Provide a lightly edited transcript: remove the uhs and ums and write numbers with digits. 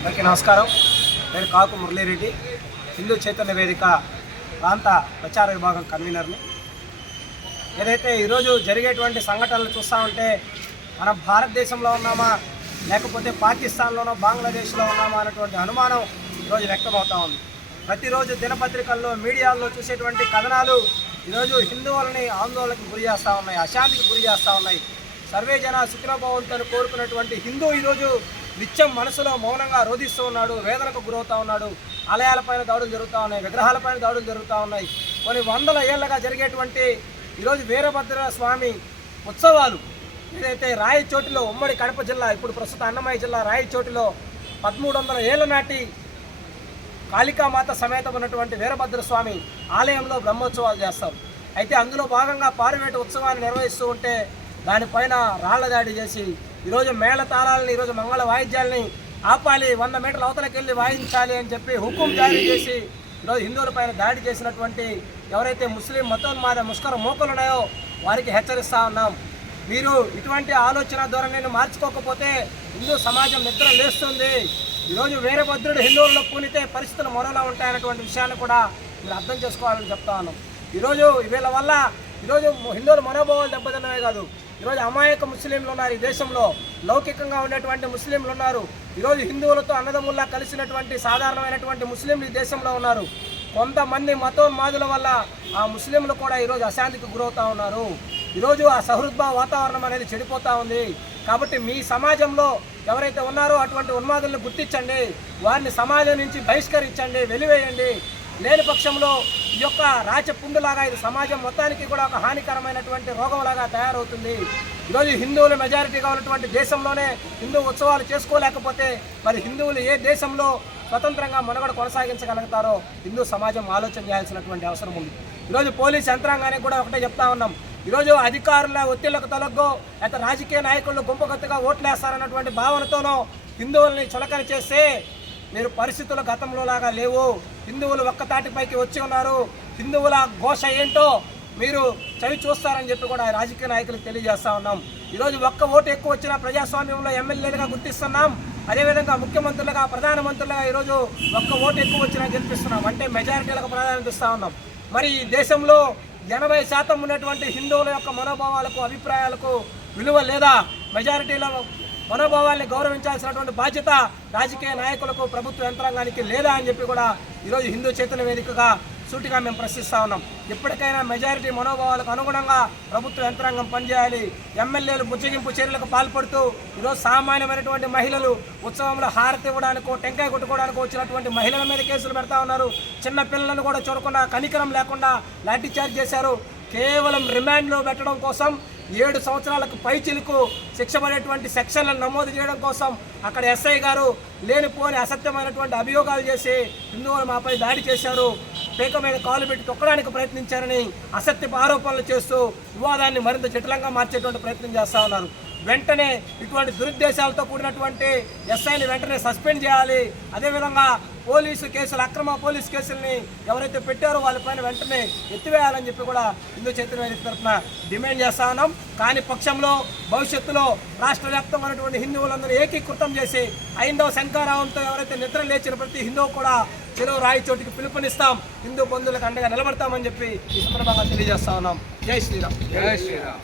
అందరికీ నమస్కారం. నేను కాకు మురళీరెడ్డి, హిందూ చైతన్య వేదిక ప్రాంత ప్రచార విభాగం కన్వీనర్ని. ఏదైతే ఈరోజు జరిగేటువంటి సంఘటనలు చూస్తూ ఉంటే మనం భారతదేశంలో ఉన్నామా లేకపోతే పాకిస్తాన్లోనో బంగ్లాదేశ్లో ఉన్నామా అనేటువంటి అనుమానం ఈరోజు వ్యక్తమవుతూ ఉంది. ప్రతిరోజు దినపత్రికల్లో మీడియాల్లో చూసేటువంటి కథనాలు ఈరోజు హిందువులని ఆందోళనకు గురి చేస్తూ ఉన్నాయి, అశాంతికి గురి చేస్తూ ఉన్నాయి. సర్వే జన సుఖినోభవంతో కోరుకున్నటువంటి హిందూ ఈరోజు నిత్యం మనసులో మౌనంగా రోధిస్తూ ఉన్నాడు, వేదనకు గురవుతూ ఉన్నాడు. ఆలయాలపైన దాడులు జరుగుతూ ఉన్నాయి, విగ్రహాలపైన దాడులు జరుగుతూ ఉన్నాయి. కొన్ని వందల ఏళ్లుగా జరిగేటువంటి ఈరోజు వీరభద్ర స్వామి ఉత్సవాలు ఏదైతే రాయచోటిలో, ఉమ్మడి కడప జిల్లా, ఇప్పుడు ప్రస్తుత అన్నమయ్య జిల్లా రాయచోటిలో 1300 ఏళ్ల నాటి కాళికామాత సమేతం ఉన్నటువంటి వీరభద్ర స్వామి ఆలయంలో బ్రహ్మోత్సవాలు చేస్తారు. అయితే అందులో భాగంగా పారువేట ఉత్సవాన్ని నిర్వహిస్తూ ఉంటే దానిపైన రాళ్ల దాడి చేసి ఈరోజు మేళ తాళాలని, ఈరోజు మంగళ వాయిద్యాలని ఆపాలి, 100 మీటర్ల అవతలకి వెళ్ళి వాయించాలి అని చెప్పి హుకుం జారీ చేసి ఈరోజు హిందువులపైన దాడి చేసినటువంటి ఎవరైతే ముస్లిం మతోన్మాద ముష్కర మోకలు ఉన్నాయో వారికి హెచ్చరిస్తూ ఉన్నాం. మీరు ఇటువంటి ఆలోచన ధోరణిని మార్చుకోకపోతే హిందూ సమాజం నిద్ర లేస్తుంది. ఈరోజు వీరభద్రుడు హిందువుల్లో కూలితే పరిస్థితులు మరోలా ఉంటాయన్నటువంటి విషయాన్ని కూడా మీరు అర్థం చేసుకోవాలని చెప్తా ఉన్నాం. ఈరోజు వీళ్ళ వల్ల ఈరోజు హిందువుల మనోభావాలు దెబ్బతిన్నవే కాదు, ఈరోజు అమాయక ముస్లింలు ఉన్నారు ఈ దేశంలో, లౌకికంగా ఉండేటువంటి ముస్లింలు ఉన్నారు. ఈరోజు హిందువులతో అన్నదమ్ముల్లా కలిసినటువంటి సాధారణమైనటువంటి ముస్లింలు ఈ దేశంలో ఉన్నారు. కొంతమంది మతోన్మాదుల వల్ల ఆ ముస్లింలు కూడా ఈరోజు అశాంతికి గురవుతూ ఉన్నారు. ఈరోజు ఆ సహృద్భావ వాతావరణం అనేది చెడిపోతూ ఉంది. కాబట్టి మీ సమాజంలో ఎవరైతే ఉన్నారో అటువంటి ఉన్మాదులను గుర్తించండి, వారిని సమాజం నుంచి బహిష్కరించండి, వెలివేయండి. లేని పక్షంలో ఈ యొక్క రాచపుండులాగా ఇది సమాజం మొత్తానికి కూడా ఒక హానికరమైనటువంటి రోగంలాగా తయారవుతుంది. ఈరోజు హిందువులు మెజారిటీగా ఉన్నటువంటి దేశంలోనే హిందూ ఉత్సవాలు చేసుకోలేకపోతే మరి హిందువులు ఏ దేశంలో స్వతంత్రంగా మనుగడ కొనసాగించగలుగుతారో హిందూ సమాజం ఆలోచన చేయాల్సినటువంటి అవసరం ఉంది. ఈరోజు పోలీస్ యంత్రాంగానికి కూడా ఒకటే చెప్తా ఉన్నాం, ఈరోజు అధికారుల ఒత్తిళ్లకు తొలగ్గో అయితే రాజకీయ నాయకులు గుంపుగత్తుగా ఓట్లేస్తారన్నటువంటి భావనతోనో హిందువుల్ని చులకన చేస్తే మీరు పరిస్థితులు గతంలో లాగా లేవు. హిందువులు ఒక్కతాటిపైకి వచ్చి ఉన్నారు. హిందువుల ఘోష ఏంటో మీరు చవి చూస్తారని చెప్పి కూడా రాజకీయ నాయకులకు తెలియజేస్తా ఉన్నాం. ఈరోజు ఒక్క ఓటు ఎక్కువ వచ్చిన ప్రజాస్వామ్యంలో ఎమ్మెల్యేలుగా గుర్తిస్తున్నాం, అదేవిధంగా ముఖ్యమంత్రులుగా, ప్రధానమంత్రులుగా ఈరోజు ఒక్క ఓటు ఎక్కువ వచ్చినా గెలిపిస్తున్నాం. అంటే మెజారిటీలకు ప్రాధాన్యత ఇస్తూ ఉన్నాం. మరి ఈ దేశంలో 80% ఉన్నటువంటి హిందువుల యొక్క మనోభావాలకు, అభిప్రాయాలకు విలువ లేదా? మెజారిటీల మనోభావాల్ని గౌరవించాల్సినటువంటి బాధ్యత రాజకీయ నాయకులకు, ప్రభుత్వ యంత్రాంగానికి లేదా అని చెప్పి కూడా ఈరోజు హిందూ చైతన్య వేదికగా సూటిగా మేము ప్రశ్నిస్తూ ఉన్నాం. ఇప్పటికైనా మెజారిటీ మనోభావాలకు అనుగుణంగా ప్రభుత్వ యంత్రాంగం పనిచేయాలి. ఎమ్మెల్యేలు బుజ్జగింపు చర్యలకు పాల్పడుతూ ఈరోజు సామాన్యమైనటువంటి మహిళలు ఉత్సవంలో హారతి ఇవ్వడానికో, టెంకాయ కొట్టుకోవడానికో వచ్చినటువంటి మహిళల మీద కేసులు పెడతా ఉన్నారు. చిన్న పిల్లలను కూడా చూడకుండా, కనికరం లేకుండా లాఠీచార్జ్ చేశారు. కేవలం రిమాండ్లో పెట్టడం కోసం 7 సంవత్సరాలకు పైచిలుకు శిక్ష పడేటువంటి సెక్షన్లను నమోదు చేయడం కోసం అక్కడ ఎస్ఐ గారు లేనిపోని అసత్యమైనటువంటి అభియోగాలు చేసి హిందువులు మాపై దాడి చేశారు, పేక మీద కాలు పెట్టి తొక్కడానికి ప్రయత్నించారని అసత్యపు ఆరోపణలు చేస్తూ వివాదాన్ని మరింత జటిలంగా మార్చేటువంటి ప్రయత్నం చేస్తూ ఉన్నారు. వెంటనే ఇటువంటి దురుద్దేశాలతో కూడినటువంటి ఎస్ఐని వెంటనే సస్పెండ్ చేయాలి. అదేవిధంగా పోలీసు కేసులు, అక్రమ పోలీసు కేసుల్ని ఎవరైతే పెట్టారో వాళ్ళపైన వెంటనే ఎత్తివేయాలని చెప్పి కూడా హిందూ చైతన్య వేదిక తరఫున డిమాండ్ చేస్తా ఉన్నాం. కాని పక్షంలో భవిష్యత్తులో రాష్ట్ర వ్యాప్తంగా ఉన్నటువంటి హిందువులందరూ ఏకీకృతం చేసి హైందవ శంకారావంతో ఎవరైతే నిద్ర లేచిన ప్రతి హిందువు కూడా చెరువు రాయచోటికి పిలుపునిస్తాం, హిందూ బంధువులకు అండగా నిలబడతామని చెప్పి ఈ సందర్భంగా తెలియజేస్తా ఉన్నాం. జై శ్రీరామ్. జై శ్రీరామ్.